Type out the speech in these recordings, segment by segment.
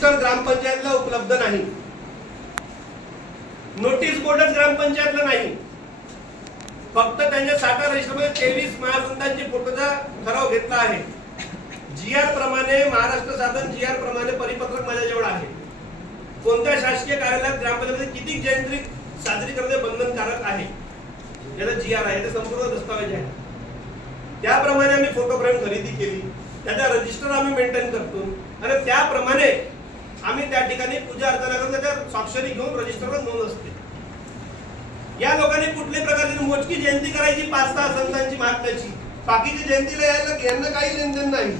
Register ग्रामपंचायतला उपलब्ध नाही, notice बोर्डच ग्रामपंचायतला नाही. फक्त त्यांच्या साठा रजिस्टरमध्ये 23 महासंतांची फोटोचा ठराव घेतला आहे. जीआर प्रमाणे, महाराष्ट्र शासन जीआर प्रमाणे परिपत्रक माझ्याजवळ आहे. कोणत्या शासकीय कार्यालयात ग्रामपंचायतीमध्ये किती जयंती साजरी करणे बंधनकारक आहे याचा जीआर आहे, ते संपूर्ण दस्तावेज आहे. त्याप्रमाणे आम्ही फोटो फ्रेम खरेदी केली, त्याचा रजिस्टर आम्ही मेंटेन करतो आणि त्याप्रमाणे आम्ही त्या ठिकाणी पूजा अर्चना करून त्याच्या स्वाक्षरी घेऊन रजिस्टरवर नोंद असते. या लोकांनी कुठल्याही प्रकारची मोजकी जयंती करायची 5-6 संतांची महात्म्याची, बाकीची जयंतीला यायला यांना काही लेनदेन नाही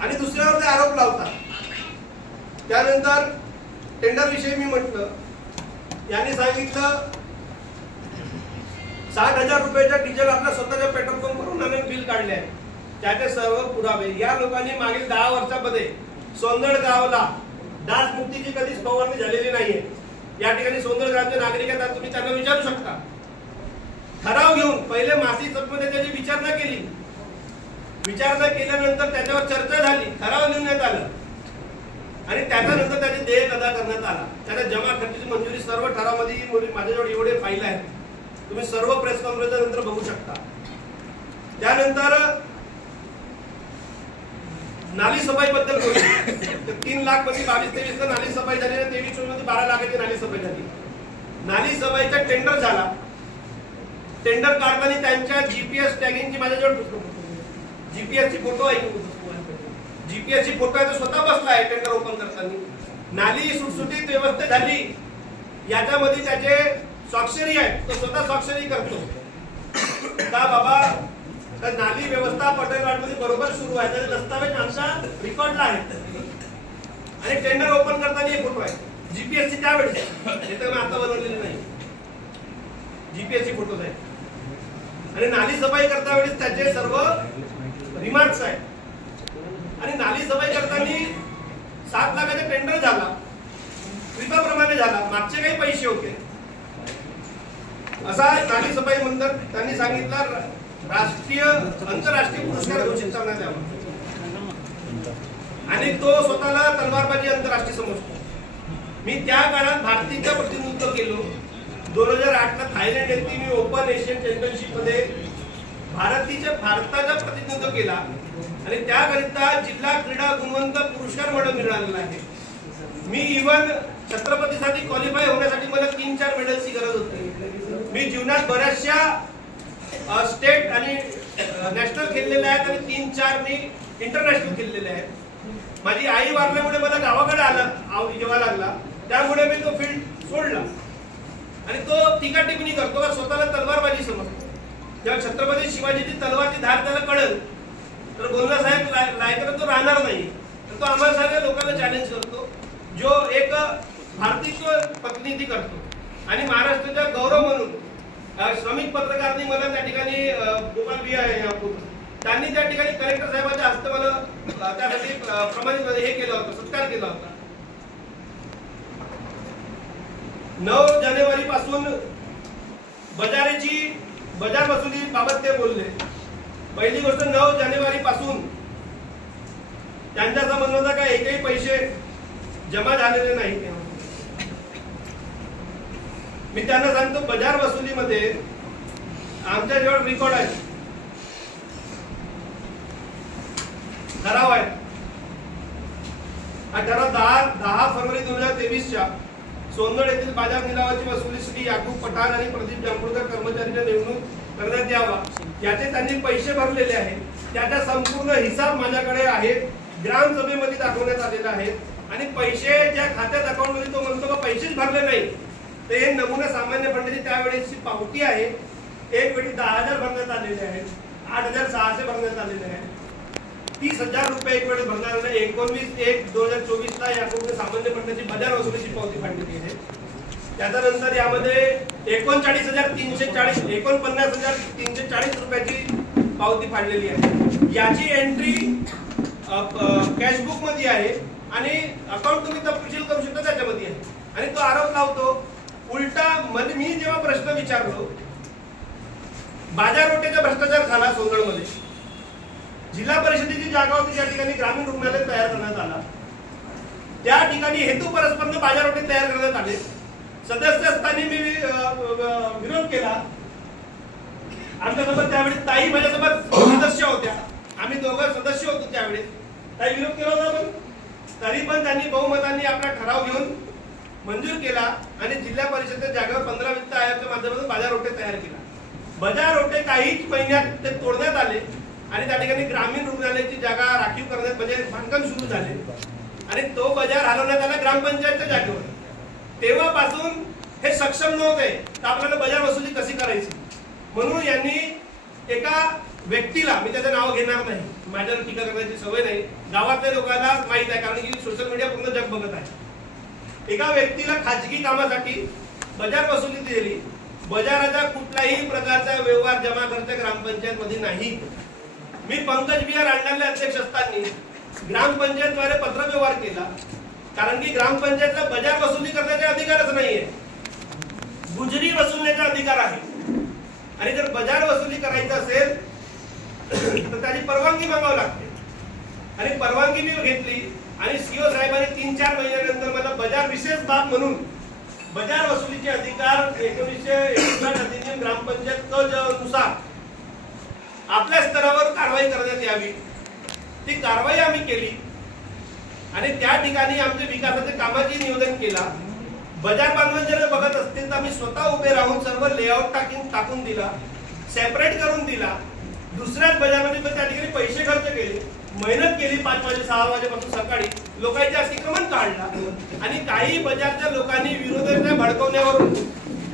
आणि दुसऱ्यावर ते आरोप लावतात. त्यानंतर टेंडर विषयी मी म्हटलं, यांनी सांगितलं 60,000 रुपयाचा डिझेल आपल्या स्वतःच्या पेट्रोल पंपवरून आम्ही बिल काढले आहे, त्याचे सर्व पुरावे. या लोकांनी मागील 10 वर्षामध्ये सोंदड गावाला डासमुक्तीची कधीच फवारणी झालेली नाहीये. या ठिकाणी सोंदड गावचे नागरिक आहेत, तुम्ही त्यांना विचारू शकता. ठराव घेऊन पहिले मासिक सभेमध्ये त्याची विचारणा केली, विचारणा केल्यानंतर त्याच्यावर चर्चा झाली, ठराव लिहिण्यात आलं आणि त्याच्यानंतर त्याची देयक अदा करण्यात आला. त्याच्या जमा खर्चाची मंजुरी सर्व ठरावामध्ये माझ्याजवळ एवढे फाईल आहेत, तुम्ही सर्व प्रेस कॉन्फरन्स नंतर बघू शकता. त्यानंतर नाली सफाई बद्दल बोलू. 3 लाख मध्ये 22-23 नाली सफाई झाली, 23-24 मध्ये 12 लाखाची नाली सफाई झाली. नाली सफाईचा टेंडर झाला, टेंडर काढताना त्यांच्या जीपीएस टॅगिंगची माझ्याजवळ जीपीएसची फोटो आहे, जीपीएसची फोटो आहे, तो स्वतः बसला आहे टेंडर ओपन करताना. नाली सुटसुटीत व्यवस्था झाली, याच्यामध्ये त्याचे स्वाक्षरी आहे, तो स्वतः स्वाक्षरी करतो का बाबा नाली व्यवस्था पटेलवाडमध्ये बरोबर सुरू आहे, त्याचे दस्तावेज आमच्या रेकॉर्डला आहेत आणि टेंडर ओपन करताना एक फोटो आहे जीपीएसची त्यावेळेस, हे तर मी आता बनवलेली नाही, जीपीएसची फोटोज आहे. आणि नाली सफाई करता वेळेस त्याचे सर्व रिमार्क्स आहेत. आणि नाली सफाई करताना 7 लाखाचा टेंडर झाला, कृपाप्रमाणे झाला, मागचे काही पैसे होते असा नाली सफाई नंतर त्यांनी सांगितलं राष्ट्रीय आंतरराष्ट्रीय पुरस्कार घोषित करण्यात यावा आणि तो स्वतःला तलवारबाजी आंतरराष्ट्रीय समजतो. मी त्या काळात भारतीचं प्रतिनिधित्व केलो. 2008ला थायलंड येथे मी ओपन एशियन चॅम्पियनशिप मध्ये भारताचा प्रतिनिधित्व केला आणि त्याकरिता जिल्हा क्रीडा गुणवंत पुरस्कार मला मिळालेला आहे. मी इव्हन छत्रपतीसाठी क्वालिफाय होण्यासाठी मला 3-4 मेडल्सची गरज होती. मी जीवनात बऱ्याचशा स्टेट आणि नॅशनल खेळलेले आहेत आणि 3-4 मी इंटरनॅशनल खेळलेले आहेत. माझी आई वारल्यामुळे मला गावाकडे येवा लागला, त्यामुळे मी तो फील्ड सोडला आणि तो टीका-टिप्पणी करतो का स्वतःला तलवारबाजी समजतो. जेव्हा छत्रपती शिवाजीची तलवारची धार त्याला कळेल तर बोलणं साहेब लायक तो राहणार नाही. तर तो आम्हाला सगळ्या लोकांना चॅलेंज करतो, जो एक भारतीय प्रतिनिधी करतो. आणि महाराष्ट्राचा गौरव म्हणून श्रमिक पत्रकारांनी मला त्या ठिकाणी गोपाल बिया त्यांनी त्या ठिकाणी कलेक्टर साहेबांच्या हस्ते मला त्यासाठी प्रमाणित हे केलं होतं, सत्कार केला होता. 9 जानेवारी पासून बजार वसुली बाबत ते बोलले. पहिली गोष्ट 9 जानेवारी पासून त्यांच्या संबंधात काय एकही पैसे जमा झालेले नाही. मी त्यांना सांगतो बजार वसुलीमध्ये आमच्याजवळ रेकॉर्ड आहे, ठराव आहे. हा ठराव 10 फरवरी 2023च्या सोंदड येथील बाजार निलावाची वसुली श्री याकूब पठाण आणि प्रदीप जांभूळकर कर्मचाऱ्यांना नेमणूक करण्यात यावा याचे त्यांनी पैसे भरलेले आहेत. त्याचा संपूर्ण हिसाब माझ्याकडे आहे, ग्रामसभेमध्ये दाखवण्यात आलेला आहे. आणि पैसे ज्या खात्यात अकाउंट मध्ये तो म्हणतो का पैसेच भरले नाही, तर हे नमुना सामान्य फंडाची त्यावेळेची पावती आहे. एक वेळी 10,000 भरण्यात आलेले आहेत, 8,600 भरण्यात आलेले आहेत, 30,000 रुपये एक वेळेस भरणार नाही. 19/1/2024 याकडून सामान्य फंडाची बाजार वसुलीची पावती फाडलेली आहे. त्याच्यानंतर यामध्ये 39,340 49,340 रुपयाची पावती फाडलेली आहे. याची एंट्री कॅशबुक मध्ये आहे आणि अकाउंट तुम्ही तपशील करू शकता त्याच्यामध्ये आहे. आणि तो आरोप लावतो उलटा. म्हणजे मी जेव्हा प्रश्न विचारलो, बाजारपेठेचा भ्रष्टाचार झाला सोंदडमध्ये, जिल्हा परिषदेची जागा होती ज्या ठिकाणी ग्रामीण रुग्णालय तयार करण्यात आला, ठिकाणी हेतू परस्पर बाजारपेठ तयार करण्यात आले. सदस्य असताना मी विरोध केला. आमच्यासोबत त्यावेळी ताई माझ्यासोबत सदस्य होत्या, आम्ही दोघं सदस्य होतो त्यावेळेस. ताई विरोध केला होता, पण तरी पण त्यांनी बहुमताने आपला ठराव घेऊन मंजूर केला आणि जिल्हा परिषदेच्या जागेवर 15 वित्त आयोगाच्या माध्यमातून बाजारपेठ तयार केला. बाजारपेठ काहीच महिन्यात ते तोडण्यात आले आणि त्या ठिकाणी ग्रामीण रुग्णालयाची जागा राखीव करण्यात म्हणजे बांधकाम सुरू झाले आणि तो बाजार हलवण्यात आला ग्रामपंचायतच्या जागेवर. तेव्हापासून हे सक्षम नव्हते तर आपल्याला बाजार वसुली कशी करायची, म्हणून यांनी एका व्यक्तीला, मी त्याचं नाव घेणार नाही, माझ्यावर टीका करण्याची सवय नाही, गावातल्या लोकांना माहित आहे कारण की सोशल मीडिया पूर्ण जग बघत आहे. एका व्यक्तीला खाजगी कामासाठी बाजार वसुली दिली. बाजाराचा कुठलाही प्रकारचा व्यवहार जमा खर्च ग्रामपंचायत मध्ये नाही. मी पंकज बिहार अण्णांना अध्यक्ष असताना ग्रामपंचायतद्वारे पत्र व्यवहार केला, कारण की ग्रामपंचायतला बाजार वसुली करण्याचा अधिकारच नाहीये, गुजरी वसुलीचा अधिकार आहे. आणि जर बाजार वसुली करायचं असेल तर त्याची परवानगी मागावी लागते आणि परवानगी मी घेतली आणि सीओ साहेबांनी 3-4 महिन्यानंतर मला बाजार विशेष बाब म्हणून बाजार वसुलीचे अधिकार 1959 अधिनियम ग्रामपंचायत क नुसार आपल्या स्तरावर कारवाई करण्यात यावी, ती कारवाई आम्ही केली आणि त्या ठिकाणी आमच्या विकासाच्या कामाचे नियोजन केला. बाजार बांधवण जर बघत असतील तर आम्ही स्वतः उभे राहून सर्व लेआउट टाकून दिला, सेपरेट करून दिला. दुसऱ्याच बाजारमध्ये त्या ठिकाणी पैसे खर्च केले, मेहनत केली. 5 वाजे 6 वाजेपासून सकाळी लोकांचे अतिक्रमण काढला आणि काही बाजारच्या लोकांनी विरोधाच्या भडकवण्यावरून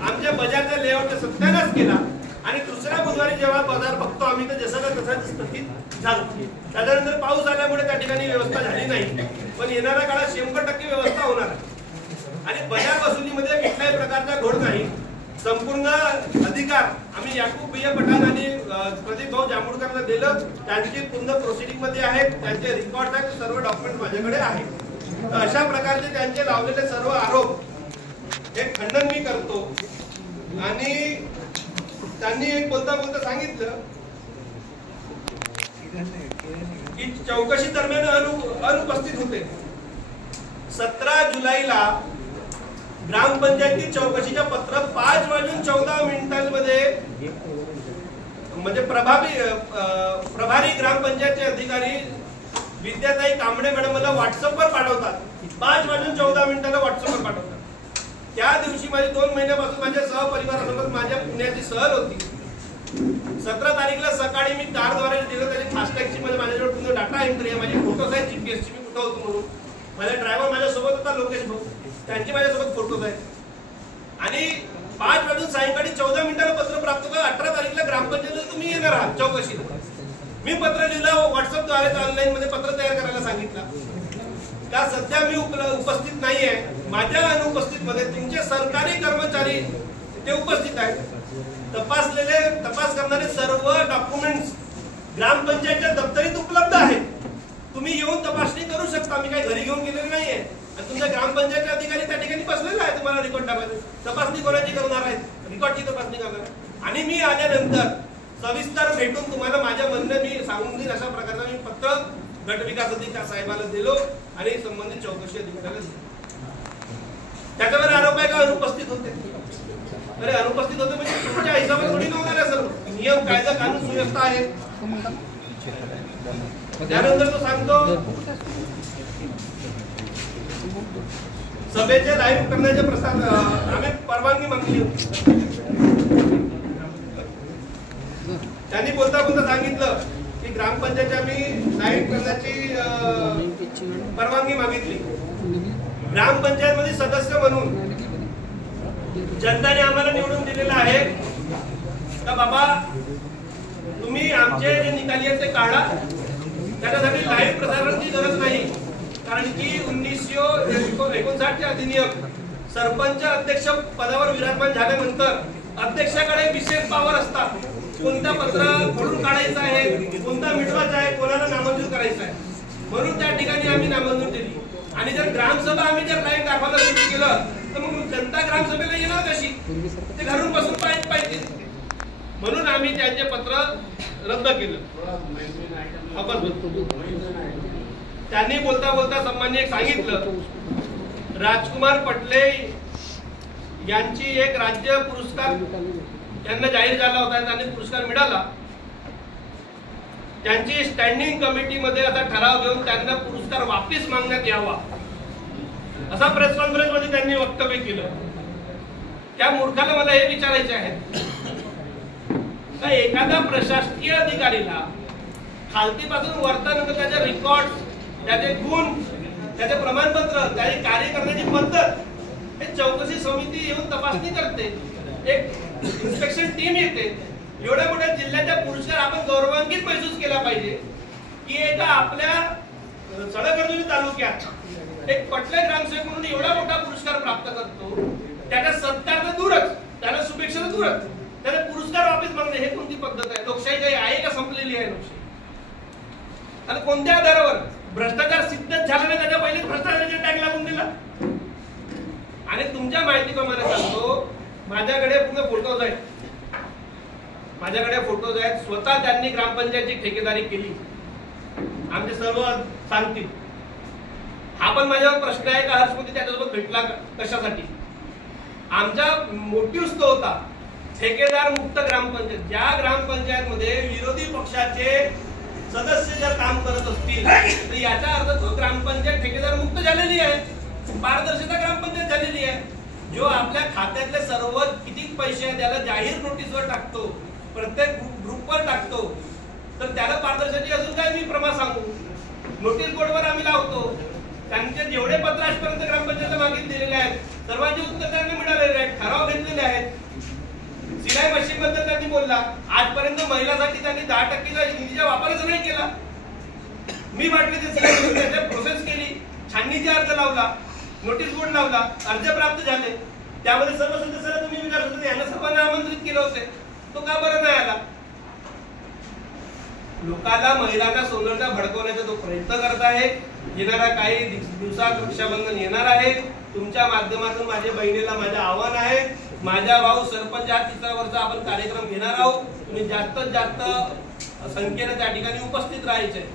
आमच्या बाजारच्या लेआउटचा सत्यानाश केला आणि दुसऱ्या बुधवारी जेव्हा बाजार बघतो आम्ही तर जसं तसं स्थगित झालं. त्याच्यानंतर पाऊस आल्यामुळे त्या ठिकाणी व्यवस्था झाली नाही, पण येणाऱ्या काळात 100% व्यवस्था होणार आहे. आणि बाजार वसुलीमध्ये कुठल्याही प्रकारचा घोळ नाही. संपूर्ण अधिकार आम्ही याकूब भैया पठाण आणि प्रदीप भाऊ जांभूळकरला दिलं. त्यांची पूर्ण प्रोसिडिंग मध्ये आहेत, त्यांचे रेकॉर्ड आहेत, सर्व डॉक्युमेंट माझ्याकडे आहेत. अशा प्रकारचे त्यांचे लावलेले सर्व आरोप हे खंडन मी करतो. आणि त्यांनी एक बोलता सांगितलं की चौकशी दरम्यान अनुपस्थित होते. 17 जुलैला ग्रामपंचायती चौकशीच्या पत्र 5:14 म्हणजे प्रभारी ग्रामपंचायतचे अधिकारी विद्याताई कांबळे मॅडम मला व्हॉट्सअपवर पाठवतात. 5:14 व्हॉट्सअपवर पाठवतात. त्या दिवशी माझी 2 महिन्यापासून माझ्या सहपरिवारासोबत माझ्या पुण्याची सहल होती. 17 तारीखला सकाळी मी कारद्वारे दिलं, त्याची फास्टॅगची म्हणजे माझ्याजवळ पूर्ण डाटा एंट्री आहे, माझी फोटोज आहेत जीपीएसची, मी कुठं होतो म्हणून. माझा ड्रायव्हर माझ्यासोबत होता लोकेश भाऊ, त्यांचे माझ्यासोबत फोटोज आहेत. आणि 5 वाजून सायंकाळी 14 पत्र प्राप्त होतं. 18 तारीखला ग्रामपंचायतीला तुम्ही येणार आहात चौकशीला. मी पत्र लिहिलं व्हॉट्सअपद्वारे, ऑनलाईन मध्ये पत्र तयार करायला सांगितलं का सध्या मी उपस्थित नाहीये. माझ्या अनुपस्थित मध्ये तुमचे सरकारी कर्मचारी ते उपस्थित आहेत. तपास करणारे सर्व डॉक्युमेंट्स ग्रामपंचायतच्या दप्तरीत उपलब्ध आहेत. तुम्ही येऊन तपासणी करू शकता. मी काही घरी घेऊन गेलेले नाहीये. तुमच्या ग्रामपंचायतचे अधिकारी त्या ठिकाणी बसलेले आहेत. तुम्हाला रिकॉर्ड टाकायचे. तपासणी कोणाची करणार आहेत? रिकॉर्डची तपासणी करणार. आणि मी आल्यानंतर सविस्तर भेटून तुम्हाला माझ्या म्हणणं मी सांगून देईन अशा प्रकारचा मी पत्र गट विकास अधिकारी साहेबाला दिलो आणि संबंधित चौकशी अधिकाऱ्याला दिलो. त्याच्यावर आरोप आहे का अनुपस्थित होते? अरे अनुपस्थित होते म्हणजे तुमच्या हिशोबाने थोडी नव्हणार आहे. सर्व नियम कायदा कानून सुव्यवस्था आहे. त्यानंतर तो सांगतो सभेचे लाईव्ह करण्याचे प्रस्ताव आम्ही परवानगी मागली होती. त्यांनी बोलता सांगितलं की ग्रामपंचायतची आम्ही लाईव्ह करण्याची परवानगी मागितली. ग्रामपंचायत मध्ये सदस्य म्हणून जनताने आम्हाला निवडून दिलेलं आहे का बाबा तुम्ही आमचे जे निकाली आहेत ते काढा. त्याच्यासाठी लाईव्ह प्रसारणाची गरज नाही, कारण की 1959 अधिनियम सरपंच अध्यक्ष पदावर विराजमान झाल्यानंतर अध्यक्षाकडे विशेष पावर असतात. कोणतं पत्र खोडून काढायचं आहे, कोणता मिटवायचा आहे, कोणाला नामंजूर करायचं आहे. म्हणून त्या ठिकाणी आम्ही नामंजूर दिली. आणि जर ग्रामसभा आम्ही जर लाईन दाखवायला सुरू केलं तर मग जनता ग्रामसभेला येणार कशी? ते घरून बसून पाहिजे. म्हणून आम्ही त्यांचे पत्र रद्द केलं. त्यांनी बोलता सन्मान्य सांगितलं राजकुमार पटले यांची एक राज्य पुरस्कार यांना जाहीर झाला होता, त्यांनी पुरस्कार मिळाला. त्यांची स्टँडिंग कमिटीमध्ये आता ठराव घेऊन त्यांना पुरस्कार वापस मागण्यात यावा असा प्रेस कॉन्फरन्स मध्ये त्यांनी वक्तव्य केलं. त्या मूर्खाला मला हे विचारायचे आहे का एखाद्या प्रशासकीय अधिकारीला खालतीपासून वरपर्यंत त्याचे रेकॉर्ड, त्याचे गुण, त्याचे प्रमाणपत्र, त्याची कार्य करण्याची पद्धत हे चौकशी समिती येऊन तपासणी करते, एक इन्स्पेक्शन टीम येते. एवढ्या मोठ्या जिल्ह्याच्या पुरस्कार आपण गौरवान्वित महसूस केला पाहिजे की एका आपल्या सडकर्जुनी तालुक्यात एक पटले ग्रामसेवक म्हणून एवढा मोठा पुरस्कार प्राप्त करतो. त्याचा सत्कार तर दूरच, त्याला शुभेच्छा तर दूरच, त्याला पुरस्कार वापस मागणे हे कोणती पद्धत आहे? लोकशाही काही आहे का? संपलेली आहे लोकशाही. आणि कोणत्या आधारावर? भ्रष्टाचार सिद्ध झाला नाही त्याच्या पहिले भ्रष्टाचाराचा टॅग लागून दिला. आणि तुमच्या माहितीप्रमाणे सांगतो, माझ्याकडे पूर्ण फोटोज आहेत, माझ्याकडे फोटोज आहेत. स्वतः त्यांनी ग्रामपंचायतची ठेकेदारी केली, आमचे सर्व सांगतील. हा पण माझ्यावर प्रश्न आहे का हर्षमध्ये त्याच्यासोबत भेटला कशासाठी? आमचा मोटिव्ह तो होता ठेकेदार मुक्त ग्रामपंचायत. ज्या ग्रामपंचायत मध्ये विरोधी पक्षाचे सदस्य जर काम करत असतील तर याचा अर्थ तो ग्रामपंचायत ठेकेदार मुक्त झालेली आहे, पारदर्शकता ग्रामपंचायत झालेली आहे. जो आपल्या खात्यातले सर्व किती पैसे आहे त्याला जाहीर नोटीसवर टाकतो, प्रत्येक ग्रुपवर टाकतो, तर त्याला पारदर्शकता अजून काय मी प्रमा सांगू? नोटीस बोर्डवर आम्ही लावतो. त्यांचे जेवढे पत्र आजपर्यंत ग्रामपंचायतला मागितले दिलेले आहेत सर्वांचे उत्तर त्यांनी मिळालेले आहेत, ठराव घेतलेले आहेत. सिलाई मशीन बद्दल त्यांनी बोलला, आजपर्यंत महिलांसाठी त्यांनी 10% निधीचा वापरच नाही केला. मी वाटले ते सिलाई मशीन प्रोसेस केली, छाननीचा अर्ज लावला, नोटीस बोर्ड लावला, अर्ज प्राप्त झाले. त्यामध्ये सर्व सदस्यांना तुम्ही विचारत होते, यांना सर्वांना आमंत्रित केले होते, तो का बरं नाही आला? लोकांना, महिलांना सोलरचा भडकवण्याचा तो प्रयत्न करत आहे. येणारा काही दिवसात रक्षाबंधन येणार आहे. तुमच्या माध्यमातून माझ्या बहिणीला माझे आव्हान आहे, माझ्या भाऊ सरपंच हा 3रा वर्ष आपण कार्यक्रम घेणार आहोत. तुम्ही जास्तीत जास्त संख्येने त्या ठिकाणी उपस्थित राहायचे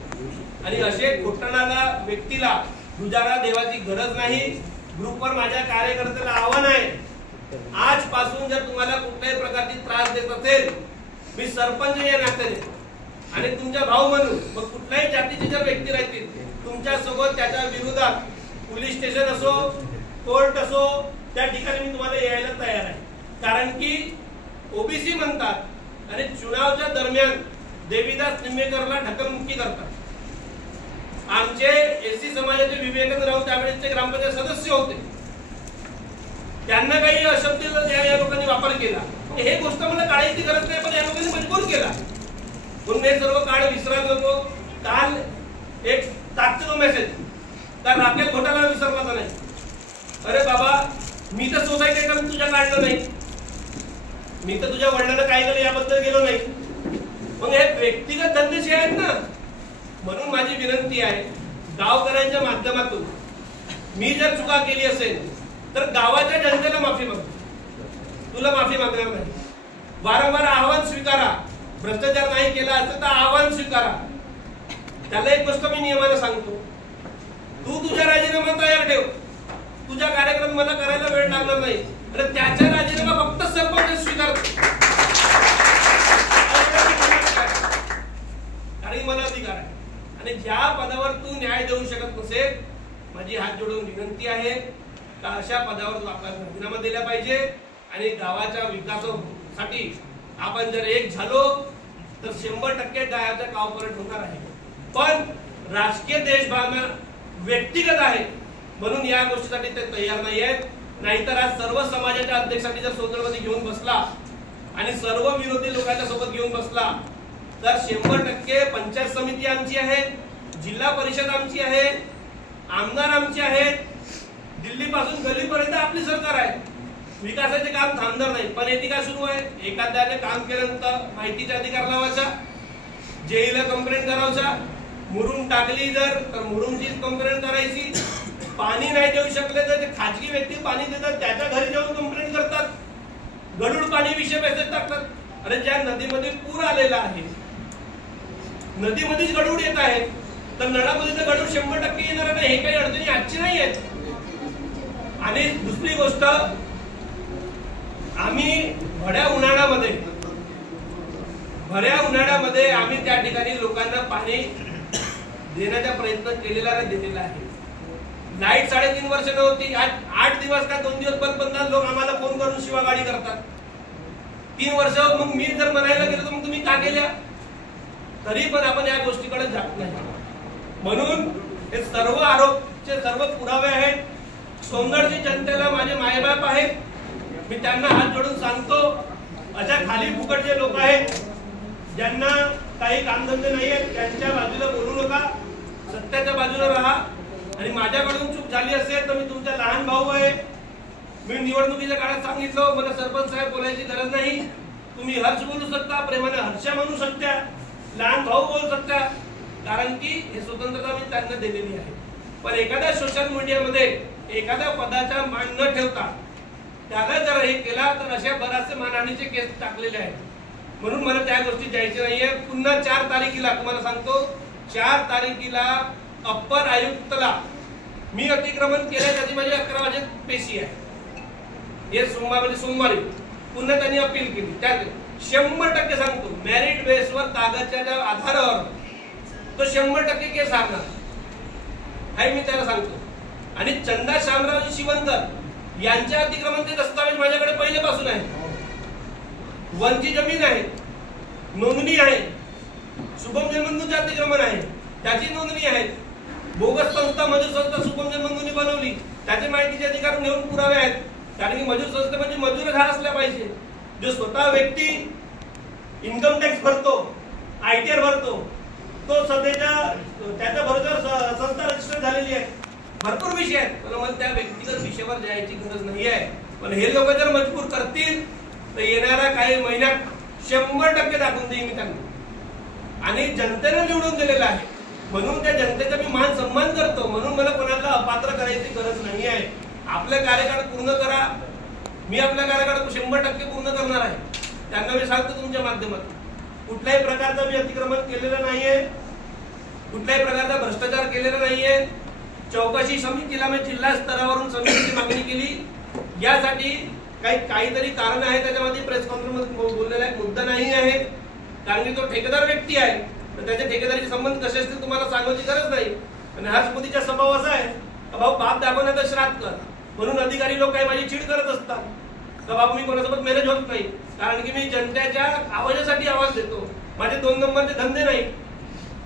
आणि असे घोटाळाला व्यक्तीला दुजारा देवाची गरज नाही. ग्रुपवर माझ्या कार्यकर्त्याला आव्हान आहे, आजपासून जर तुम्हाला कुठल्याही प्रकारची त्रास देत असेल, मी सरपंच या नात्याने आणि तुमच्या भाऊ म्हणून मग कुठल्याही जातीचे जर व्यक्ती राहतील तुमच्या सोबत त्याच्या विरोधात पोलीस स्टेशन असो, कोर्ट असो, त्या ठिकाणी मी तुम्हाला यायला तयार आहे. कारण की ओबीसी म्हणतात आणि चुनावच्या दरम्यान देवीदास निंबेकरला ढकलमुक्ती करतात. आमचे एससी समाजाचे विवेकानंद राऊत त्यावेळेसचे ग्रामपंचायत सदस्य होते, त्यांना काही अशब्द या लोकांनी वापर केला. हे गोष्ट मला काढायची गरज नाही, पण या लोकांनी मजबूर केला. म्हणून हे सर्व काळ विसरायला नको. काल एक टाकतो मेसेज, त्या राफेल घोटाळा विसरला नाही. अरे बाबा, मी तर सोसायटी तुझ्या काढलं नाही, मी तर तुझ्या वडिलांना काय केलं याबद्दल गेलो नाही. मग हे व्यक्तिगत धंदेशी आहेत ना. म्हणून माझी विनंती आहे गावकऱ्यांच्या माध्यमातून, मी जर चुका केली असेल तर गावाच्या जनतेला माफी मागतो, तुला माफी मागणार नाही. वारंवार आव्हान स्वीकारा. भ्रष्टाचार नाही केला असेल तर आव्हान स्वीकारा. त्याला एक गोष्ट मी नियमाने सांगतो, तू तुझा राजीनामा तयार ठेव, तुझ्या कार्यक्रम मला करायला वेळ लागणार नाही. आणि त्याच्या राजीनामा फक्त सरपंच स्वीकारतो, कारण मला अधिकार आहे. आणि ज्या पदावर तू न्याय देऊ शकत नसेल, माझी हात जोडून विनंती आहे का अशा पदावर तू आपला राजीनामा दिला पाहिजे. आणि गावाच्या विकासासाठी आपण जर एक झालो तर 100% गावाचा कॉर्पोरेट होणार आहे. पण राजकीय देशभावना व्यक्तिगत आहे म्हणून या गोष्टीसाठी ते तयार नाही आहेत. नाहीतर आज सर्व समाजाच्या अध्यक्षांनी जर सोदरमध्ये घेऊन बसला आणि सर्व विरोधी लोकांच्या सोबत घेऊन बसला तर 100% पंचायत समिती आमची आहे, जिल्हा परिषद आमची आहे, आमदार आमचे आहेत, दिल्लीपासून गल्लीपर्यंत आपली सरकार आहे. विकासाचे काम थांबणार नाही. पण येथे काय सुरू आहे, एखाद्याने काम केल्यानंतर माहितीचा अधिकार लावायचा, जेईला कंप्लेंट करायचा, मुरुम टाकली जर तर मुरुमची कंप्लेंट करायची, पाणी नाही देऊ शकले तर ते खाजगी व्यक्ती पाणी देतात त्याच्या घरी जाऊन कंप्लेंट करतात, गढूळ पाणी विषय मेसेज टाकतात. अरे ज्या नदीमध्ये पूर आलेला आहे, नदीमध्येच गढूळ येत आहे, तर नळामध्ये तर गढूळ 100% येणार नाही. हे काही अडचणी आजची नाही आहेत. आणि दुसरी गोष्ट, आम्ही भड्या उन्हाळ्यामध्ये आम्ही त्या ठिकाणी लोकांना पाणी देण्याचा प्रयत्न केलेला दिलेला आहे. लाईट 3.5 वर्ष नव्हती, 8 दिवस का 2 दिवस बंद, लोक आम्हाला फोन करून शिवागाडी करतात. 3 वर्ष मग मी जर म्हणायला गेलो तर मग तुम्ही का केल्या, तरी पण आपण या गोष्टीकडे जात नाही. म्हणून हे सर्व आरोपचे सर्व पुरावे आहेत. सोनगडची जनतेला माझे मायबाप आहेत, मी त्यांना हात जोडून सांगतो, अशा खाली फुकट जे लोक आहेत ज्यांना काही कामधंदे नाही आहेत त्यांच्या बाजूला बोलू नका, सत्याच्या बाजूला राहा. आणि माझ्याकडून चूक झाली असेल तर मी तुमचा लहान भाऊ आहे. मी निवडणुकीच्या काळात सांगितलं, मला सरपंच साहेब बोलायची गरज नाही, तुम्ही हर्ष बोलू शकता, प्रेमाने हर्षा म्हणू शकता, लहान भाऊ बोलू शकता, कारण की हे स्वतंत्रता मी त्यांना दिलेली आहे. पण एखाद्या सोशल मीडियामध्ये एखाद्या पदाचा मान न ठेवता त्याला जर हे केला तर अशा बराचसे मानहानीचे केस टाकलेले आहेत. म्हणून मला त्या गोष्टी द्यायची नाहीये. पुन्हा 4 तारखेला तुम्हाला सांगतो, 4 तारखेला अप्पर आयुक्तला मी अतिक्रमण केल्याची माझी 11 वाजेत पेशी आहे. हे सोमवारी पुन्हा त्यांनी अपील केली. त्यात 100% सांगतो, मेरिट बेसवर कागदच्या आधारावर तो 100% केस हारणार आहे, मी त्याला सांगतो. आणि चंदा शामराव शिवंकर यांच्या अतिक्रमणचे दस्तावेज माझ्याकडे पहिल्यापासून आहे. वनची जमीन आहे, नोंदणी आहे, शुभम जन्मनोंदणीचे अतिक्रमण आहे, त्याची नोंदणी आहे. बोगस संस्था मजूर संस्था शुभम जन्मनोंदणी बनवली, त्याचे माहितीचे अधिकार नेऊन पुरावे आहेत. कारण की मजूर संस्था म्हणजे मजूर हा असला पाहिजे. जो स्वतः व्यक्ती इन्कम टॅक्स भरतो, ITR भरतो, तो सध्याच्या त्याच्या बरोबर संस्था रजिस्टर झालेली आहे. भरपूर विषय आहेत, पण मला त्या व्यक्तिगत विषयावर जायची गरज नाही आहे. पण हे लोक जर मजबूर करतील तर येणाऱ्या काही महिन्यात 100% दाखवून देईन मी त्यांना. आणि जनतेने निवडून दिलेला आहे म्हणून त्या जनतेचा मी मान सन्मान करतो. म्हणून मला कोणाला अपात्र करायची गरज नाही आहे. आपले कार्यकाळ पूर्ण करा, मी आपल्या कार्यकाळ 100% पूर्ण करणार आहे. त्यांना मी सांगतो तुमच्या माध्यमातून, कुठल्याही प्रकारचं मी अतिक्रमण केलेलं नाहीये, कुठल्याही प्रकारचा भ्रष्टाचार केलेला नाहीये. चौकशी समितीला मी जिल्हा स्तरावरून समितीची मागणी केली. यासाठी काहीतरी कारण आहे, त्याच्यामध्ये प्रेस कॉन्फरन्स बोललेला मुद्दा नाही आहे. कारण की तो ठेकेदार व्यक्ती आहे, तर त्याचे ठेकेदारीचे संबंध कसे असतील तुम्हाला सांगायची गरज नाही. आणि हर्ष मोदीचा स्वभाव असा आहे, भाऊ बाप दाखवण्याचा श्राद्ध कर, म्हणून अधिकारी लोक काही माझी चीड करत असतात का बाबा मी कोणासोबत मॅनेज होत नाही. कारण की मी जनतेच्या आवाजासाठी आवाज देतो, माझे 2 नंबरचे धंदे नाही,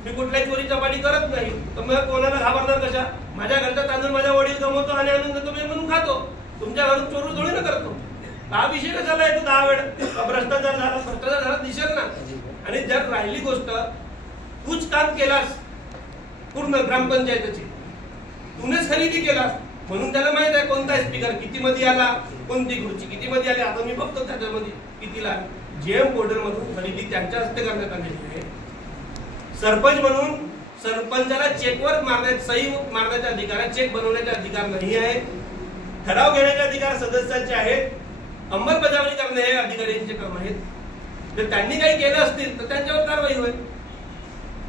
मी कुठल्याही चोरी चपाटी करत नाही. तर मग कोणाला घाबरणार कशा. माझ्या घरचा तांदूळ माझ्या वडील कमवतो आणि आणून देतो मी म्हणून खातो. तुमच्या घरून चोरू थोडी ना करतो. हा विषय कशाला येतो 10 वेळ. भ्रष्टाचार झाला दिसेल ना. आणि जर राहिली गोष्ट, तूच काम केलास पूर्ण ग्रामपंचायतीची, तूनेच खरेदी केलास, म्हणून त्याला माहित आहे कोणता स्पीकर किती मध्ये आला, कोणती खुर्ची किती मध्ये आली. आता मी बघतो त्याच्यामध्ये कितीला. GM पोर्टल मधून खरेदी त्यांच्या हस्ते करण्यात आलेली आहे. सरपंच म्हणून सरपंचाला चेकवर सही मारण्याचा अधिकार आहे, चेक बनवण्याचा अधिकार नाही आहे. ठराव घेण्याचे अधिकार सदस्यांचे आहेत, अंमलबजावणी करणे हे अधिकाऱ्यांचे काम आहेत. जर त्यांनी काही केलं असतील तर त्यांच्यावर कारवाई होईल.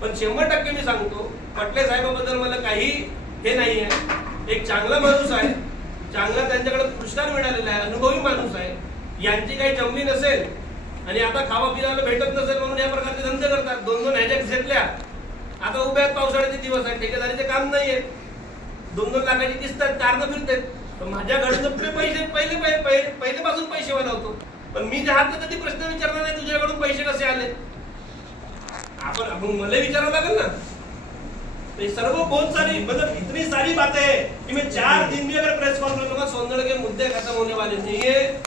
पण 100% मी सांगतो, पटले साहेबांबद्दल मला काही हे नाही आहे. एक चांगला माणूस आहे, चांगला त्यांच्याकडे पुरस्कार मिळालेला आहे, अनुभवी माणूस आहे. यांची काही जमली नसेल आणि आता खावा पिवायला भेटत नसेल म्हणून या प्रकारचे धंदे करतात. 2-2 ह्याच्या घेतल्या. आता उभ्या पावसाळ्याचे दिवस आहेत, ठेकेदारीचे काम नाहीये, 2-2 लाखाची किस्त आहेत, कारनं फिरतात. माझ्या घरचं पैसे पहिलेपासून पैसे वाला होतो, पण मी ज्या हात कधी प्रश्न विचारला नाही तुझ्याकडून पैसे कसे आले. आपण मला विचारावं लागेल ना. तो सर्व बहुत सारी मतलब इतनी सारी बातें हैं कि मैं 4 दिन भी अगर प्रेस कॉन्फ्रेंस होगा सोनगढ़ के मुद्दे खत्म होने वाले नहीं है.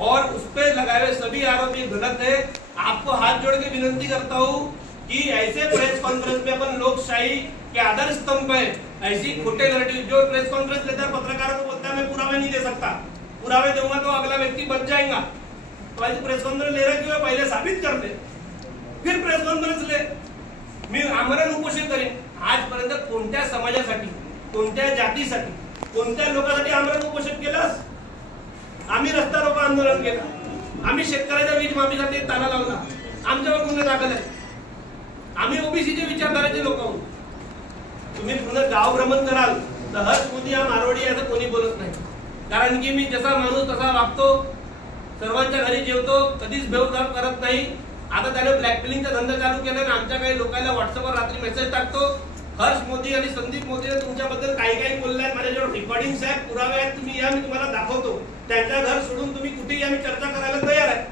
और उस पे लगाए हुए सभी आरोप ये गलत है. आपको हाथ जोड़ के विनती करता हूँ कि ऐसे प्रेस कॉन्फ्रेंस में अपन लोकशाही के आधार स्तंभ है, ऐसी खोटे नैरेटिव जो प्रेस कॉन्फ्रेंस लेता है पत्रकारों को बोलता है मैं पुरावे नहीं दे सकता, पुरावे दूंगा तो अगला व्यक्ति बच जाएगा. तो आज प्रेस कॉन्फ्रेंस ले रहा क्यों, पहले साबित कर दे, फिर प्रेस कॉन्फ्रेंस ले. मी आमरण उपोषण करेन. आजपर्यंत कोणत्या समाजासाठी, कोणत्या जातीसाठी, कोणत्या लोकांसाठी आमरण उपोषण केलंस. आम्ही रस्ता रोको आंदोलन केलं, आम्ही शेतकऱ्याच्या वीज माफीसाठी ताला लावला, आमच्यावर गुन्हे दाखल आहे. आम्ही ओबीसीचे विचारधाराचे लोक आहोत. तुम्ही पूर्ण गाव भ्रमण कराल तर हर्ष मोदी हा मारवाडी असं कोणी बोलत नाही. कारण की मी जसा माणूस तसा वागतो, सर्वांच्या घरी जेवतो, कधीच भेदभाव करत नाही. आता त्याने ब्लॅकमेलिंगचा धंदा चालू केला आणि आमच्या काही लोकांना व्हॉट्सअपवर रात्री मेसेज टाकतो, हर्ष मोदी आणि संदीप मोदीने तुमच्याबद्दल काही बोलले आहेत, माझ्याजवळ रेकॉर्डिंग्स आहेत, पुरावे आहेत, तुम्ही या, मी तुम्हाला दाखवतो. त्यांच्या घर सोडून तुम्ही कुठेही या, मी चर्चा करायला तयार आहे.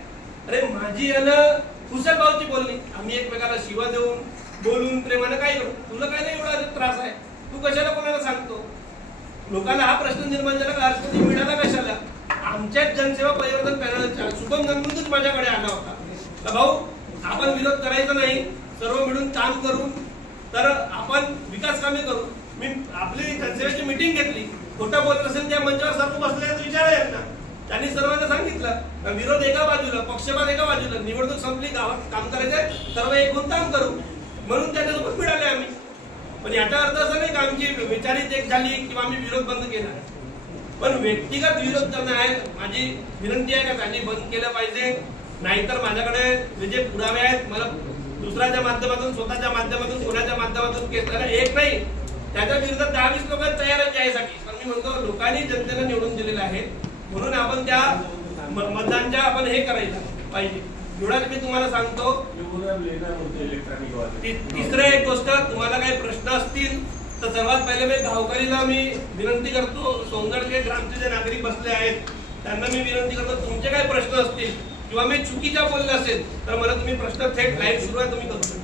अरे माझी यानं कुशल भाऊची बोलली, आम्ही एकमेकाला शिवा देऊन बोलून प्रेमानं काय करू, तुला काय नाही एवढा त्रास आहे, तू कशाला कोणाला सांगतो. लोकांना हा प्रश्न निर्माण झाला का हर्ष मोदी मिळाला कशाला. आमच्याच जनसेवा परिवर्तन पॅनलच्या शुभम गंगूतच माझ्याकडे आला होता, तर भाऊ आपण विरोध करायचा नाही, सर्व मिळून काम करू, तर आपण विकास कामे करू. मी आपली जनसेवेची मीटिंग घेतली, खोटं बोलत असेल त्या मंचावर सर्व बसले विचार यांना, त्यांनी सर्वांना सांगितलं विरोध एका बाजूला, पक्षपात एका बाजूला, निवडणूक संपली, गावात काम करायचंय, सर्व एक होऊन काम करू, म्हणून त्याच्यासोबत मिळाले आम्ही. पण याचा अर्थ असा नाही का आमची विचारित एक झाली किंवा आम्ही विरोध बंद केला, पण व्यक्तिगत विरोध करणं आहे. माझी विनंती आहे का त्यांनी बंद केलं पाहिजे, नाहीतर माझ्याकडे जे पुरावे आहेत, मला दुसऱ्याच्या माध्यमातून, स्वतःच्या माध्यमातून, कोणाच्या माध्यमातून केस करायला एक नाही, त्याच्या विरोधात 10-20 लोक तयार आहेत यासाठी. पण मी म्हणतो लोकांनी जनतेला निवडून दिलेलं आहे, म्हणून आपण त्या मतदानच्या आपण हे करायला पाहिजे. एवढाच मी तुम्हाला सांगतो. तिसरं एक गोष्ट, तुम्हाला काही प्रश्न असतील तर सर्वात पहिले मी गावकरीला मी विनंती करतो, सोंगडचे ग्रामचे जे नागरिक बसले आहेत त्यांना मी विनंती करतो, तुमचे काही प्रश्न असतील किंवा मी चुकीच्या बोलले असेल तर मला तुम्ही प्रश्न थेट लाईव्ह सुरू आहे तुम्ही करू शकता.